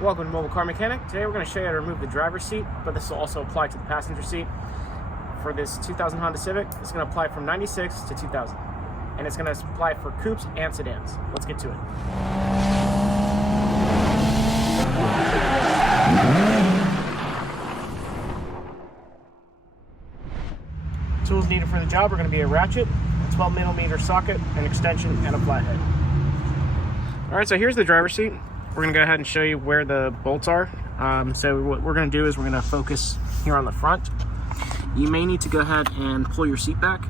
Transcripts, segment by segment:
Welcome to Mobile Car Mechanic. Today we're going to show you how to remove the driver's seat, but this will also apply to the passenger seat. For this 2000 Honda Civic, it's going to apply from 96 to 2000. And it's going to apply for coupes and sedans. Let's get to it. Tools needed for the job are going to be a ratchet, a 12mm socket, an extension, and a flathead. Alright, so here's the driver's seat. We're going to go ahead and show you where the bolts are. So what we're going to do is we're going to focus here on the front. You may need to go ahead and pull your seat back.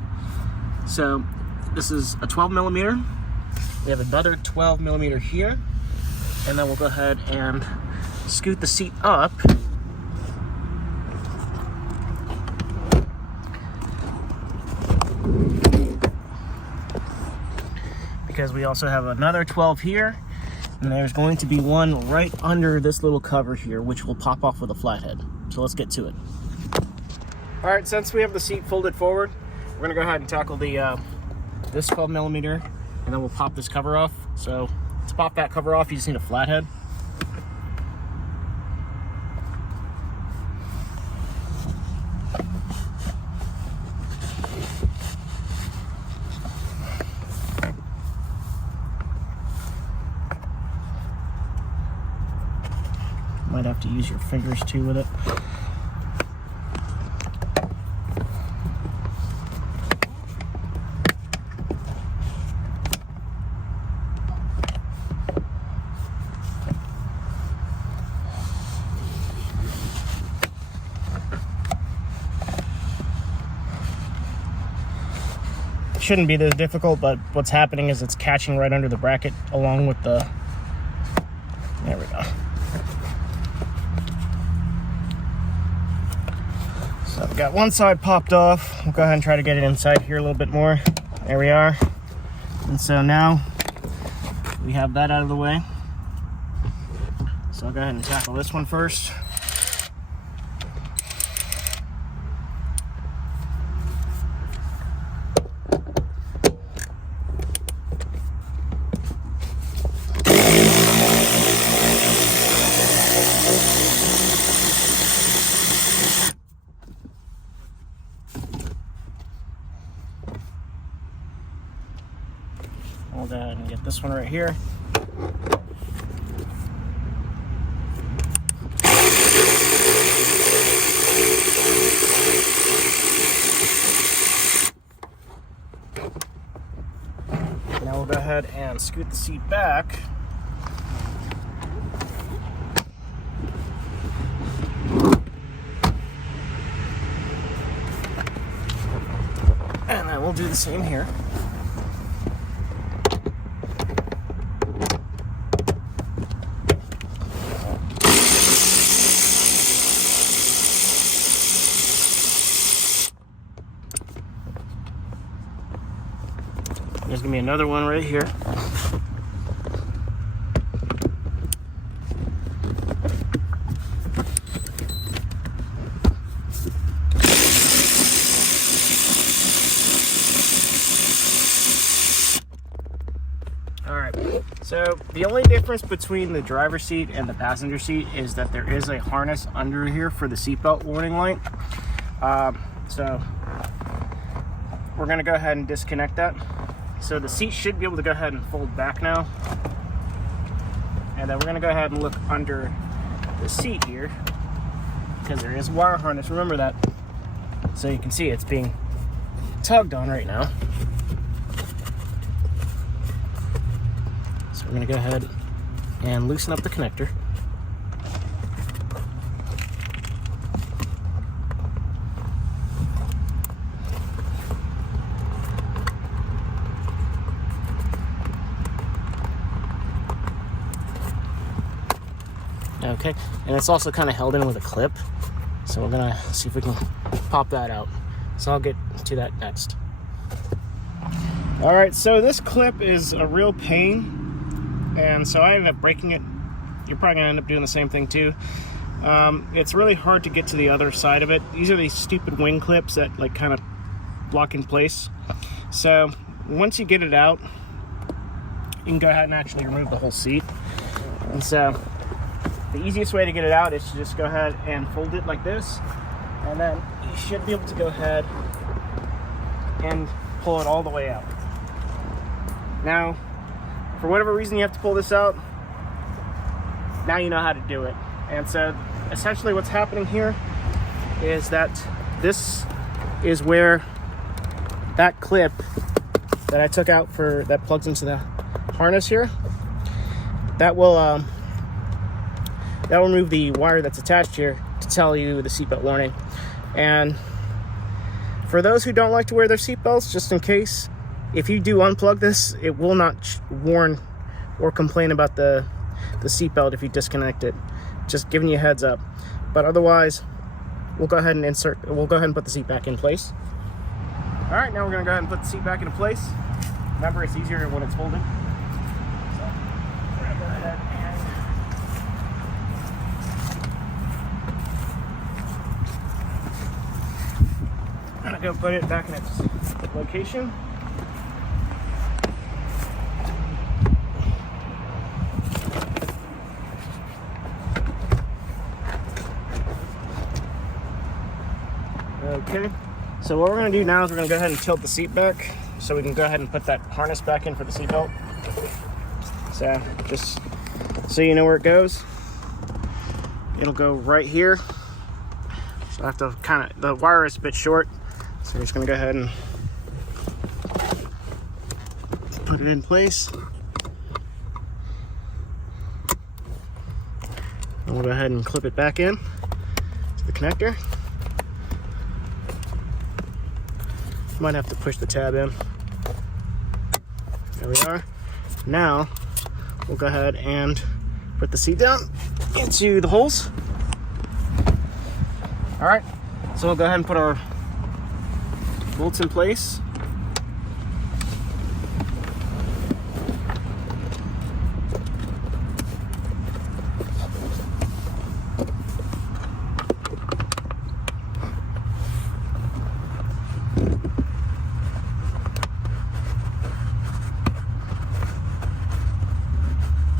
So this is a 12mm. We have another 12mm here. And then we'll go ahead and scoot the seat up. Because we also have another 12 here. And there's going to be one right under this little cover here, which will pop off with a flathead. So let's get to it. All right, since we have the seat folded forward, we're gonna go ahead and tackle the this 12mm, and then we'll pop this cover off. So to pop that cover off, you just need a flathead. Might have to use your fingers too with it. Shouldn't be this difficult, but what's happening is it's catching right under the bracket along with the, there we go. So I've got one side popped off. We'll go ahead and try to get it inside here a little bit more. There we are. And so now we have that out of the way. So I'll go ahead and tackle this one first. We'll go ahead and get this one right here. Now we'll go ahead and scoot the seat back. And then we'll do the same here. There's gonna be another one right here. All right, so the only difference between the driver's seat and the passenger seat is that there is a harness under here for the seatbelt warning light. So we're gonna go ahead and disconnect that. So the seat should be able to go ahead and fold back now. And then we're gonna go ahead and look under the seat here because there is a wire harness, remember that. So you can see it's being tugged on right now. So we're gonna go ahead and loosen up the connector. Okay, and it's also kind of held in with a clip, so we're gonna see if we can pop that out. So I'll get to that next. All right, so this clip is a real pain, and so I ended up breaking it. You're probably gonna end up doing the same thing too. It's really hard to get to the other side of it. These are these stupid wing clips that like kind of block in place. So once you get it out, you can go ahead and actually remove the whole seat. And so The easiest way to get it out is to just go ahead and fold it like this, and then you should be able to go ahead and pull it all the way out. Now, for whatever reason you have to pull this out, now you know how to do it. And so essentially what's happening here is that this is where that clip that I took out that plugs into the harness here, that will remove the wire that's attached here to tell you the seatbelt warning. And for those who don't like to wear their seatbelts, just in case, if you do unplug this, it will not warn or complain about the seatbelt if you disconnect it. Just giving you a heads up. But otherwise, we'll go ahead and put the seat back in place. All right, now we're gonna go ahead and put the seat back into place. Remember, it's easier when it's folded. So we're gonna go ahead and I'm gonna go put it back in its location. Okay, so what we're going to do now is we're going to go ahead and tilt the seat back so we can go ahead and put that harness back in for the seatbelt. So just so you know where it goes, it'll go right here. So I have to the wire is a bit short, so we're just going to go ahead and put it in place. And we'll go ahead and clip it back in to the connector. Might have to push the tab in. There we are. Now we'll go ahead and put the seat down into the holes. All right, so we'll go ahead and put our bolts in place.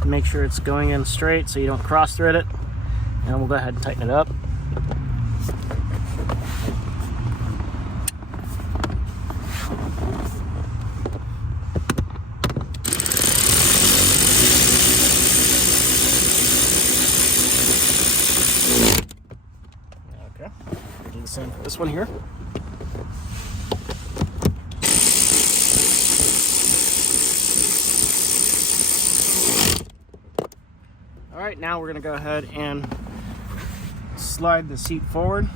Make sure it's going in straight so you don't cross thread it, and we'll go ahead and tighten it up. Okay, do the same for this one here. All right, now we're gonna go ahead and slide the seat forward.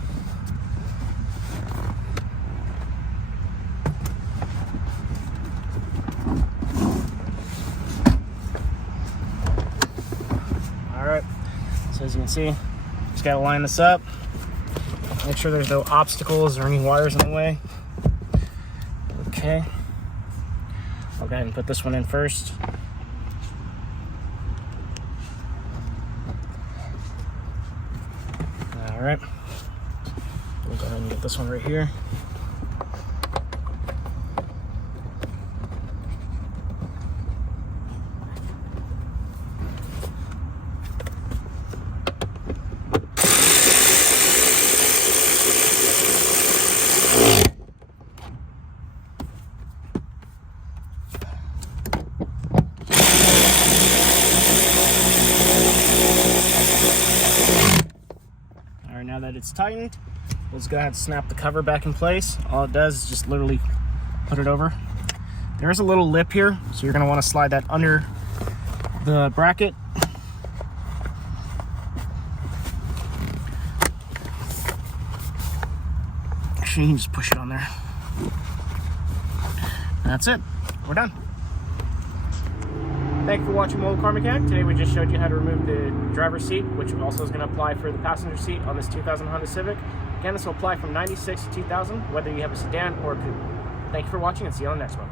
All right, so as you can see, just gotta line this up. Make sure there's no obstacles or any wires in the way. Okay, I'll go ahead and put this one in first. All right, we'll go ahead and get this one right here. Now that it's tightened, let's go ahead and snap the cover back in place. All it does is just literally put it over. There's a little lip here, so you're going to want to slide that under the bracket. Actually, you can just push it on there. And that's it. We're done. Thank you for watching Mobile Car Mechanic. Today we just showed you how to remove the driver's seat, which also is going to apply for the passenger seat on this 2000 Honda Civic. Again, this will apply from 96 to 2000, whether you have a sedan or a coupe. Thank you for watching, and see you on the next one.